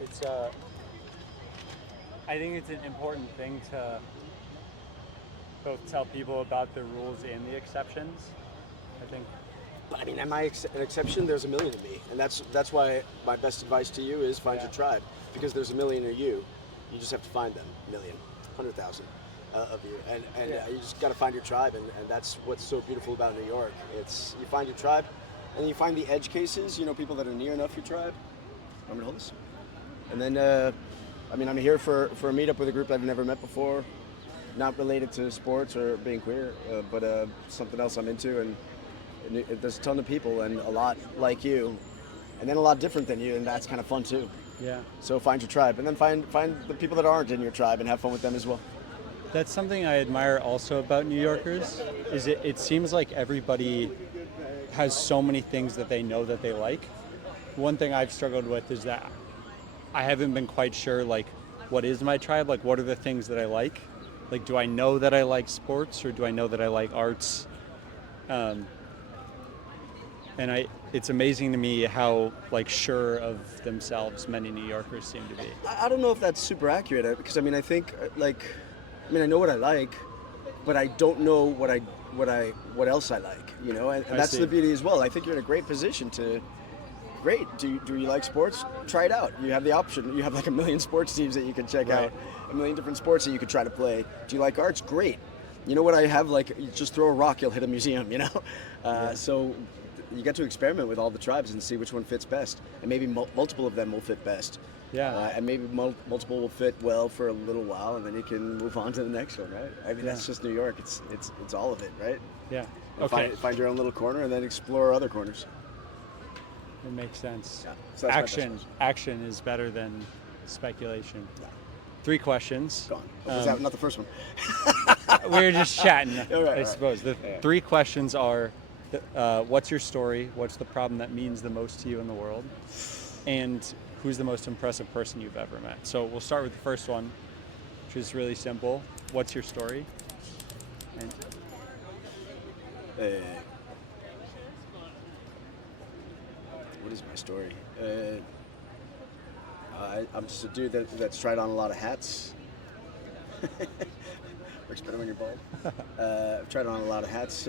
It's I think it's an important thing to both tell people about the rules and the exceptions. I think. But I mean, am I an exception? There's a million of me, and that's why my best advice to you is find Yeah. your tribe, because there's a million of you. You just have to find them. Million, 100,000 of you, and Yeah. you just got to find your tribe, and that's what's so beautiful about New York. It's you find your tribe, and you find the edge cases. You know, people that are near enough your tribe. I'm gonna hold this, and then I mean, I'm here for a meetup with a group I've never met before, not related to sports or being queer, but something else I'm into, and there's a ton of people and a lot like you, and then a lot different than you, and that's kind of fun too. Yeah. So find your tribe, and then find the people that aren't in your tribe and have fun with them as well. That's something I admire also about New Yorkers. Is it seems like everybody has so many things that they know that they like. One thing I've struggled with is that I haven't been quite sure like what is my tribe? Like what are the things that I like? Like do I know that I like sports or do I know that I like arts? Um, and it's amazing to me how like sure of themselves many New Yorkers seem to be. I don't know if that's super accurate because I mean I think I know what I like, but I don't know what else I like, you know, and I that's see. the beauty as well. I think you're in a great position to. Great. Do you like sports? Try it out. You have the option. You have like a million sports teams that you can check Right. out, a million different sports that you could try to play. Do you like arts? Great. You know what I have? Like, you just throw a rock, you'll hit a museum, you know? Yeah. So you get to experiment with all the tribes and see which one fits best. And maybe multiple of them will fit best. Yeah. And maybe multiple will fit well for a little while, and then you can move on to the next one, right? I mean, Yeah. that's just New York. It's all of it, right? Yeah. And Okay. Find your own little corner, and then explore other corners. It makes sense. Yeah. So that's my best advice. Action is better than speculation. 3 questions. Gone. Was that not the first one? We were just chatting, Right, I suppose. The 3 questions are, what's your story? What's the problem that means the most to you in the world? And who's the most impressive person you've ever met? So we'll start with the first one, which is really simple. What's your story? And Uh, what is my story? I'm just a dude that's tried on a lot of hats. Works better when you're bald. I've tried on a lot of hats,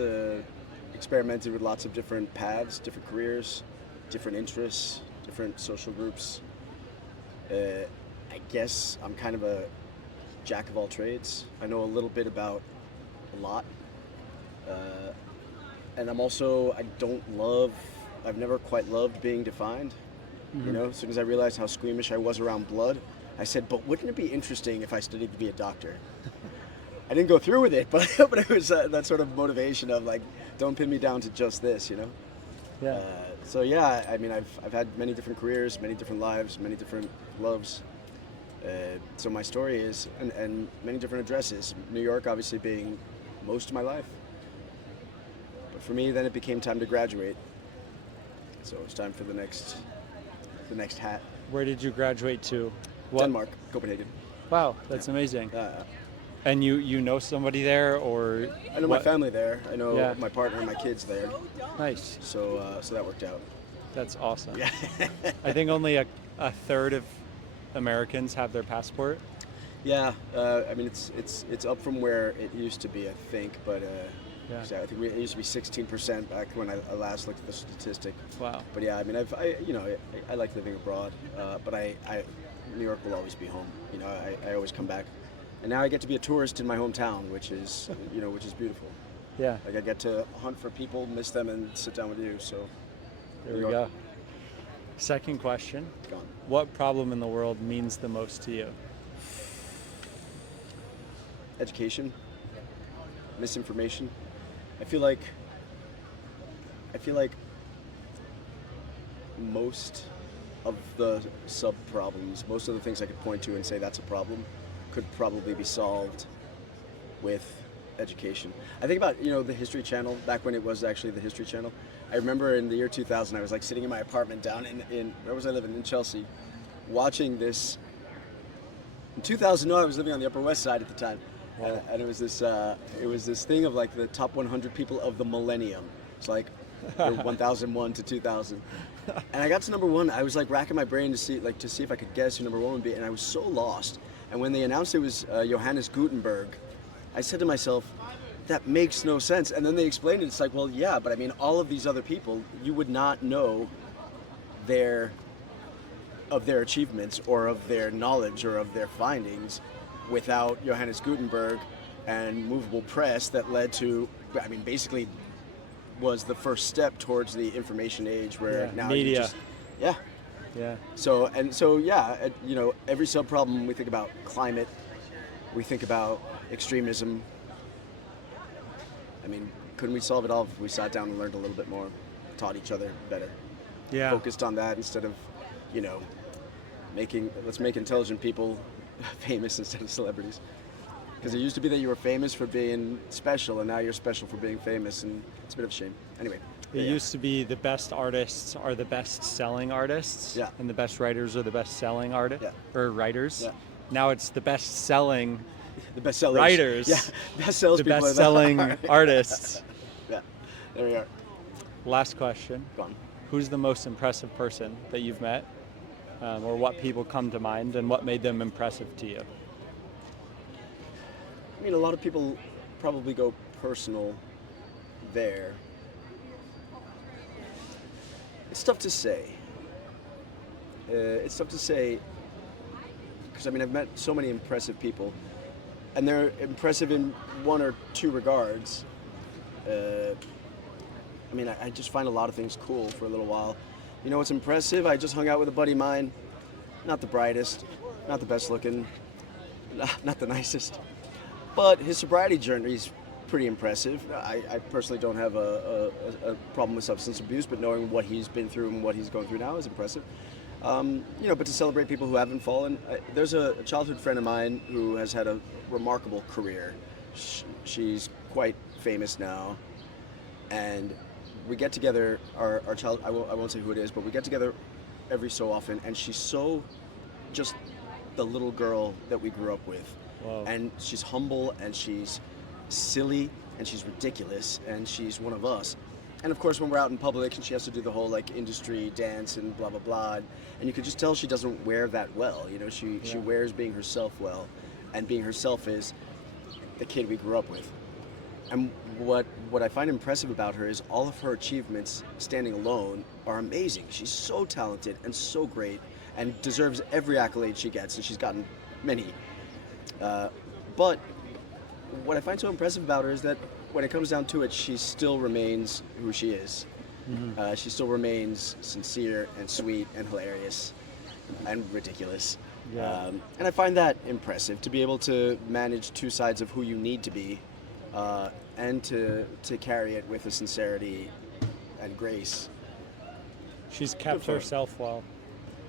experimented with lots of different paths, different careers, different interests, different social groups. I guess I'm kind of a jack of all trades. I know a little bit about a lot. And I've never quite loved being defined. You know, as soon as I realized how squeamish I was around blood, I said, but wouldn't it be interesting if I studied to be a doctor? I didn't go through with it, but it was that sort of motivation of like, don't pin me down to just this, you know? yeah. So yeah, I mean, I've had many different careers, many different lives, many different loves. So my story is, and many different addresses. New York obviously being most of my life. But for me, then it became time to graduate. So it's time for the next hat. Where did you graduate to? What? Denmark, Copenhagen. Wow, that's amazing. And you know somebody there, or I know my family there. I know Yeah. my partner and my kids there. Nice. So that worked out. That's awesome. Yeah. I think only a third of Americans have their passport. Yeah. I mean, it's up from where it used to be, I think, but. Yeah. So I think it used to be 16% back when I last looked at the statistic. Wow. But yeah, I mean, I like living abroad, but New York will always be home. You know, I always come back, and now I get to be a tourist in my hometown, which is which is beautiful. Yeah. Like I get to hunt for people, miss them, and sit down with you. So There New we York. go. Second question. Gone. What problem in the world means the most to you? Education, misinformation. I feel like most of the sub problems, most of the things I could point to and say that's a problem, could probably be solved with education. I think about the History Channel back when it was actually the History Channel. I remember in the year 2000, I was like sitting in my apartment down in where was I living, in Chelsea, watching this. In 2000, no, I was living on the Upper West Side at the time. Wow. And it was this thing of like the top 100 people of the millennium. It's like 1001 to 2000, And I got to number one. I was like racking my brain to see if I could guess who number one would be, and I was so lost. And when they announced it was Johannes Gutenberg, I said to myself, that makes no sense. And then they explained it. It's like, well, yeah, but I mean, all of these other people, you would not know their achievements or of their knowledge or of their findings without Johannes Gutenberg and movable press that led to, I mean, basically was the first step towards the information age where now media. you just, yeah. Yeah. So you know, every subproblem we think about climate, we think about extremism. I mean, couldn't we solve it all if we sat down and learned a little bit more, taught each other better, Yeah. focused on that instead of, you know, let's make intelligent people famous instead of celebrities. Because it used to be that you were famous for being special, and now you're special for being famous, and it's a bit of a shame. Anyway. It used to be the best artists are the best selling artists, Yeah. and the best writers are the best selling artists, Yeah. or writers. Yeah. Now it's the best selling The best sellers. writers, Yeah, best salespeople. the best selling artists. Yeah, there we are. Last question. Go on. Who's the most impressive person that you've met, or what people come to mind, and what made them impressive to you? I mean, a lot of people probably go personal there. It's tough to say. Because I mean, I've met so many impressive people, and they're impressive in one or two regards. I mean, I just find a lot of things cool for a little while. You know what's impressive? I just hung out with a buddy of mine, not the brightest, not the best looking, not the nicest, but his sobriety journey is pretty impressive. I personally don't have a problem with substance abuse, but knowing what he's been through and what he's going through now is impressive. You know, but to celebrate people who haven't fallen, there's a childhood friend of mine who has had a remarkable career. She's quite famous now, and we get together. Our child, I won't say who it is, but we get together every so often, and she's so just the little girl that we grew up with. Wow. And she's humble, and she's silly, and she's ridiculous, and she's one of us. And of course, when we're out in public and she has to do the whole like industry dance and blah blah blah, and you could just tell she doesn't wear that well. You know, she wears being herself well, and being herself is the kid we grew up with. And what I find impressive about her is all of her achievements standing alone are amazing. She's so talented and so great, and deserves every accolade she gets, and she's gotten many. But what I find so impressive about her is that when it comes down to it, she still remains who she is. Mm-hmm. She still remains sincere and sweet and hilarious and ridiculous. Yeah. And I find that impressive, to be able to manage two sides of who you need to be, and to carry it with a sincerity and grace. She's kept herself well.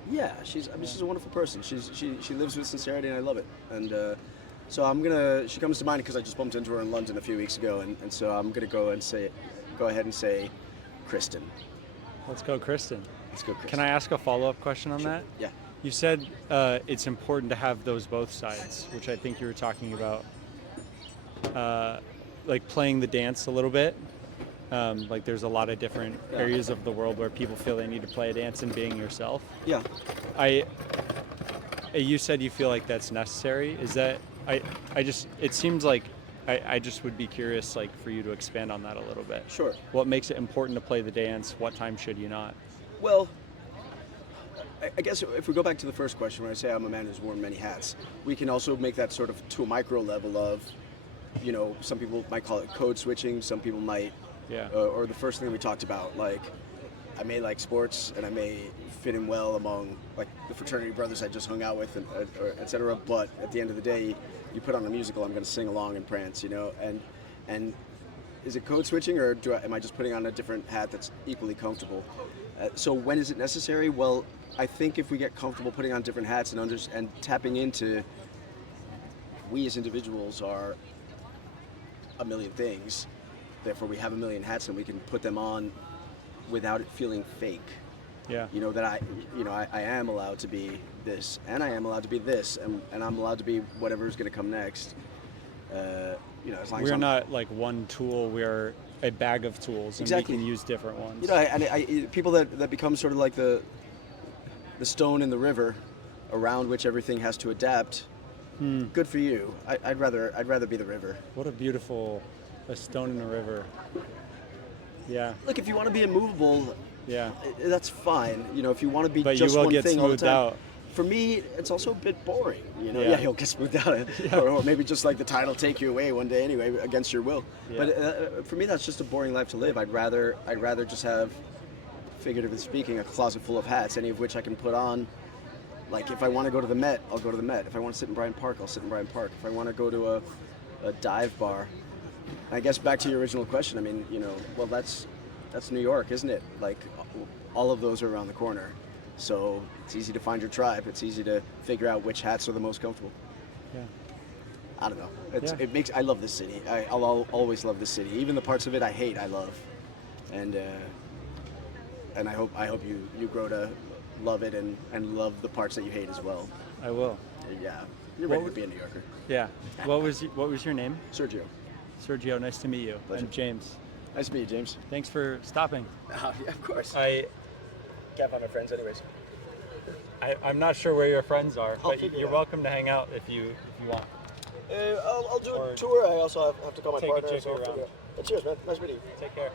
Yeah, she's a wonderful person. She lives with sincerity, and I love it. And so she comes to mind because I just bumped into her in London a few weeks ago, and so I'm gonna go ahead and say Kristen. Let's go, Kristen. Let's go, Kristen. Can I ask a follow-up question on that? Yeah. You said it's important to have those both sides, which I think you were talking about, like playing the dance a little bit. Like there's a lot of different areas of the world where people feel they need to play a dance and being yourself. Yeah. You said you feel like that's necessary. Is that, it seems like, I just would be curious, like, for you to expand on that a little bit. Sure. What makes it important to play the dance? What time should you not? Well, I guess if we go back to the first question where I say I'm a man who's worn many hats, we can also make that sort of to a micro level of, you know, some people might call it code switching, some people might, or the first thing we talked about, like, I may like sports and I may fit in well among like the fraternity brothers I just hung out with, and et cetera. But at the end of the day, you put on a musical, I'm going to sing along and prance, you know. And is it code switching, or am I just putting on a different hat that's equally comfortable? So when is it necessary? Well, I think if we get comfortable putting on different hats and tapping into, we as individuals are a million things. Therefore, we have a million hats, and we can put them on without it feeling fake. Yeah. You know, that I am allowed to be this, and I am allowed to be this, and I'm allowed to be whatever is going to come next. You know, as long as we're not like one tool. We're a bag of tools, and Exactly. we can use different ones. You know, people that become sort of like the stone in the river, around which everything has to adapt. Good for you. I'd rather be the river. What a stone in a river. Yeah, Look, if you want to be immovable, yeah. that's fine. You know, if you want to be But you just will one get thing all the smoothed time. out. For me, it's also a bit boring. You know, Yeah. he'll get smoothed out, or maybe just like the tide will take you away one day anyway, against your will. Yeah. But for me, that's just a boring life to live. I'd rather just have, figuratively speaking, a closet full of hats, any of which I can put on. Like if I want to go to the Met, I'll go to the Met. If I want to sit in Bryant Park, I'll sit in Bryant Park. If I want to go to a dive bar, I guess back to your original question. I mean, you know, well, that's New York, isn't it? Like, all of those are around the corner, so it's easy to find your tribe. It's easy to figure out which hats are the most comfortable. Yeah. I don't know. Yeah. I love this city. I'll always love this city. Even the parts of it I hate, I love, and I hope you grow to love it and love the parts that you hate as well. I will. Yeah, you're ready to be a New Yorker. Yeah. What was your name? Sergio. Sergio, nice to meet you. Pleasure. And James. Nice to meet you, James. Thanks for stopping. Yeah, of course. I Can't find my friends anyways. I'm not sure where your friends are, I'll but figure it you're out. welcome to hang out if you want. I'll do Or a tour. I also have to call my take a partner. chick So I'll around. figure it out. Cheers, man. Nice meeting you. Take care.